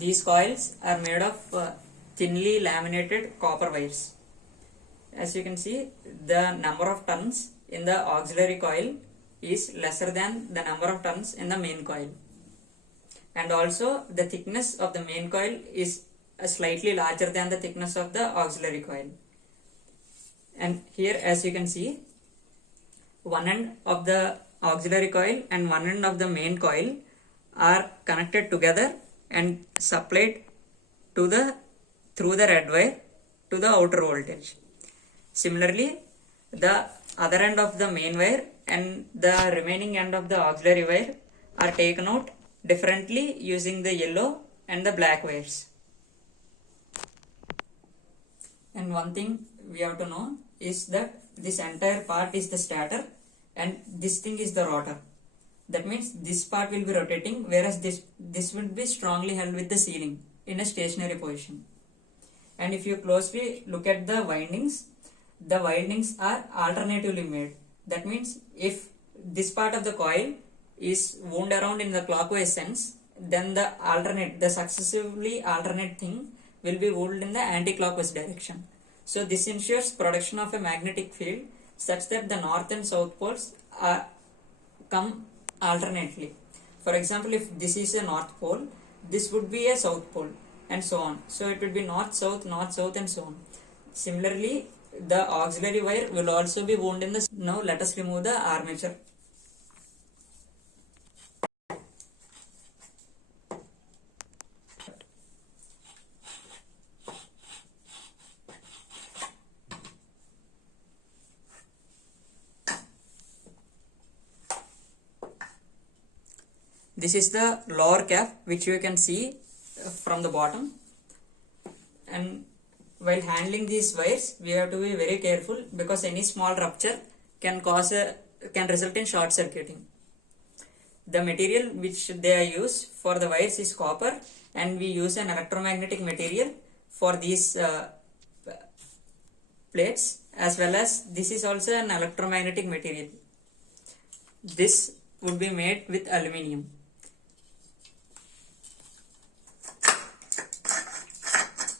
These coils are made of thinly laminated copper wires. As you can see, the number of turns in the auxiliary coil is lesser than the number of turns in the main coil, and also the thickness of the main coil is slightly larger than the thickness of the auxiliary coil. And here, as you can see, one end of the auxiliary coil and one end of the main coil are connected together and supplied to the through the red wire to the outer voltage. Similarly, the other end of the main wire and the remaining end of the auxiliary wire are taken out differently using the yellow and the black wires. And one thing we have to know is that this entire part is the stator and this thing is the rotor. That means this part will be rotating, whereas this will be strongly held with the ceiling in a stationary position. And if you closely look at the windings are alternatively made. That means if this part of the coil is wound around in the clockwise sense, then the successively alternate thing will be wound in the anti-clockwise direction. So this ensures production of a magnetic field such that the north and south poles come alternately. For example, if this is a north pole, this would be a south pole, and so on. So it would be north, south, and so on. Similarly, the auxiliary wire will also be wound in the. Now let us remove the armature. This is the lower cap, which you can see from the bottom. And while handling these wires, we have to be very careful because any small rupture can result in short circuiting. The material which they use for the wires is copper, and we use an electromagnetic material for these plates, as well as this is also an electromagnetic material. This would be made with aluminium.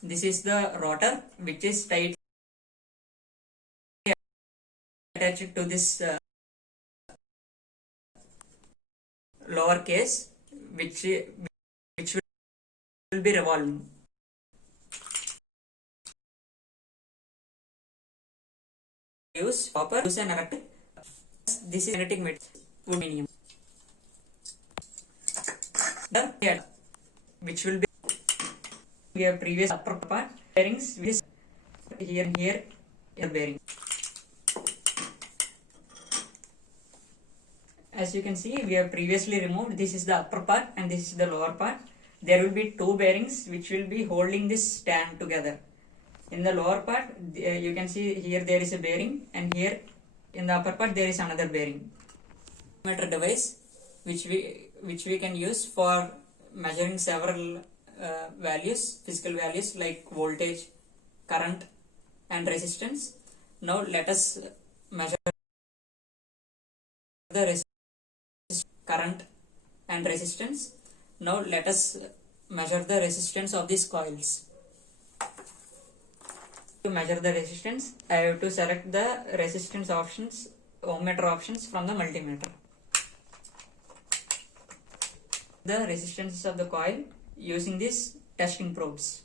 This is the rotor, which is tightly attached to this lower case, which will be revolving. Use copper, use an electric. This is magnetic material, aluminium. Which will be. We have previous upper part bearings, which is here and here in the bearing. As you can see, we have previously removed. This is the upper part and this is the lower part. There will be two bearings which will be holding this stand together. In the lower part, you can see here there is a bearing, and here in the upper part there is another bearing. Meter device which we can use for measuring several physical values like voltage, current, and resistance. Now let us measure the current and resistance. Now let us measure the resistance of these coils. To measure the resistance, I have to select the resistance options, ohm meter options from the multimeter. The resistance of the coil using these testing probes.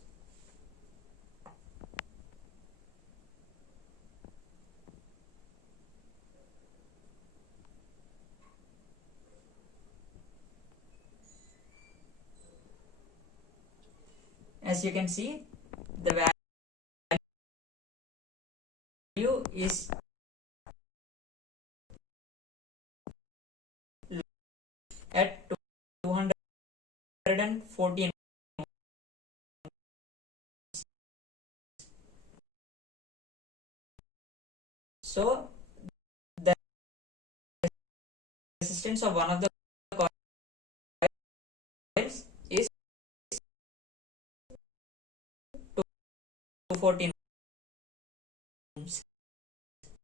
As you can see, the value is at 214. So the resistance of one of the coils is 214 ohms,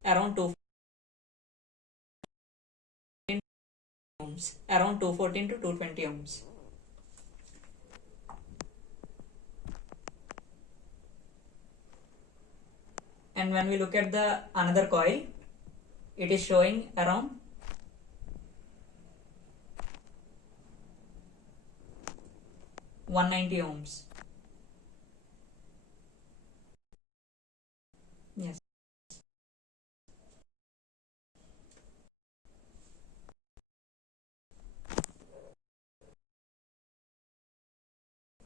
around 214 ohms, around 214 to 220 ohms. and when we look at the another coil, it is showing around 190 ohms. Yes.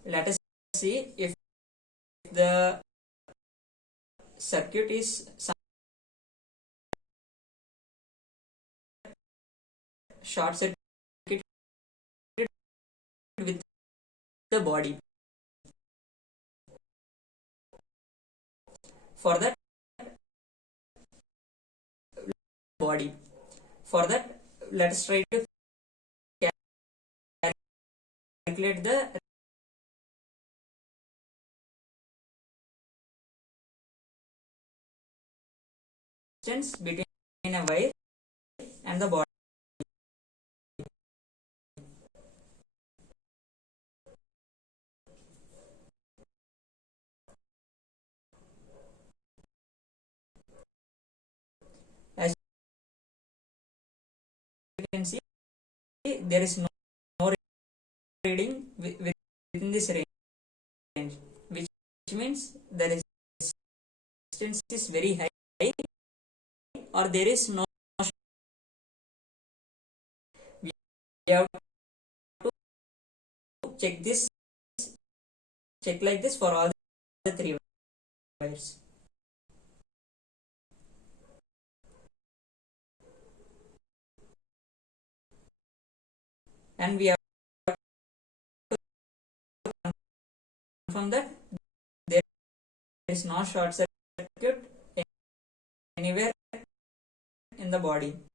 Let us see if the circuit is short circuit with the body. For that body, for that, let us try to calculate the distance between a wire and the body. As you can see, there is no reading within this range, which means the resistance is very high, or there is no. We have to check like this for all the three wires. And we have to confirm that there is no short circuit anywhere in the body.